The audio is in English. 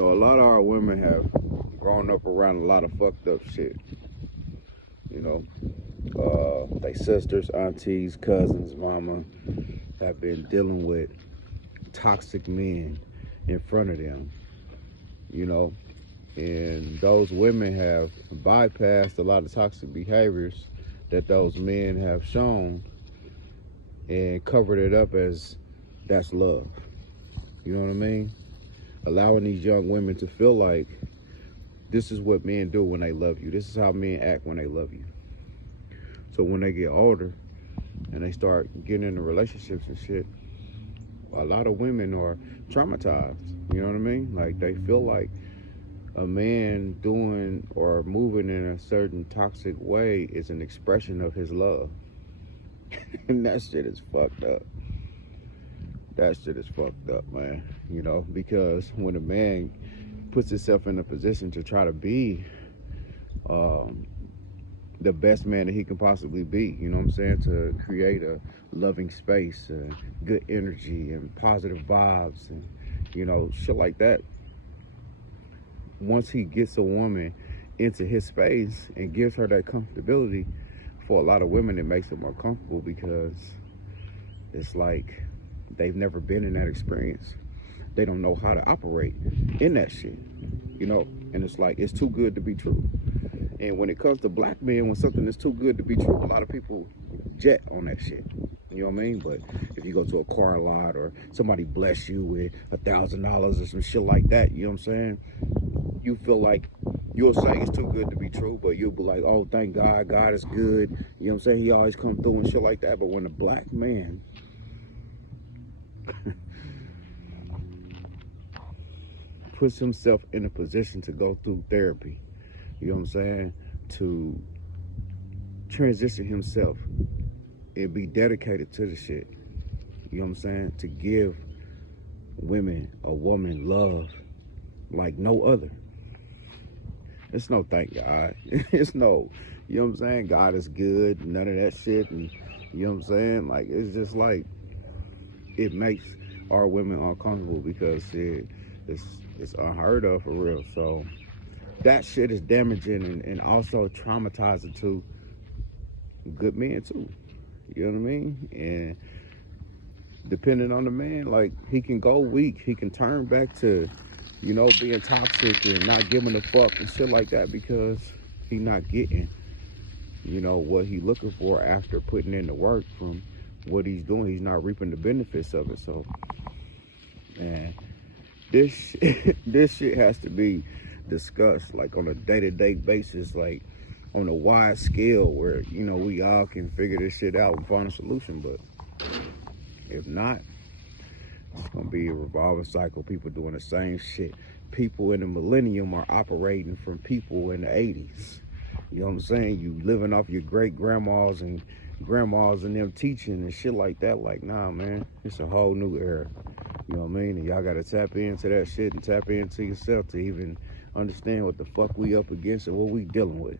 A lot of our women have grown up around a lot of fucked up shit. You know, they sisters, aunties, cousins, mama have been dealing with toxic men in front of them. You know, and those women have bypassed a lot of toxic behaviors that those men have shown and covered it up as that's love. You know what I mean? Allowing these young women to feel like this is what men do when they love you. This is how men act when they love you. So when they get older and they start getting into relationships and shit, a lot of women are traumatized. You know what I mean? Like they feel like a man doing or moving in a certain toxic way is an expression of his love. And that shit is fucked up. That shit is fucked up, man. Because when a man puts himself in a position to try to be the best man that he can possibly be, you know what I'm saying? To create a loving space, good energy and positive vibes and, shit like that. Once he gets a woman into his space and gives her that comfortability, for a lot of women, it makes them more comfortable because it's like they've never been in that experience. They don't know how to operate in that shit, and it's like, it's too good to be true. And when it comes to black men, when something is too good to be true, a lot of people jet on that shit. You know what I mean? But if you go to a car lot or somebody bless you with $1,000 or some shit like that, you know what I'm saying? You feel like you'll say it's too good to be true, but you'll be like, oh, thank God, God is good. You know what I'm saying? He always come through and shit like that. But when a black man puts himself in a position to go through therapy, you know what I'm saying, to transition himself and be dedicated to the shit, you know what I'm saying, to give a woman love like no other. It's no thank God. It's no, you know what I'm saying, God is good, none of that shit. And you know what I'm saying, like, it's just like, it makes our women uncomfortable because it's unheard of for real. So that shit is damaging and also traumatizing to good men too. You know what I mean? And depending on the man, like, he can go weak. He can turn back to, being toxic and not giving a fuck and shit like that because he not getting, what he looking for after putting in the work from what he's doing. He's not reaping the benefits of it. So, man, this this shit has to be discussed, like, on a day-to-day basis, like on a wide scale where, we all can figure this shit out and find a solution. But if not, it's gonna be a revolving cycle. People doing the same shit. People in the millennium are operating from people in the 80s. You know what I'm saying? You living off your great grandmas and grandmas and them teaching and shit like that. Like, nah, man, it's a whole new era. You know what I mean? And y'all gotta tap into that shit and tap into yourself to even understand what the fuck we up against and what we dealing with.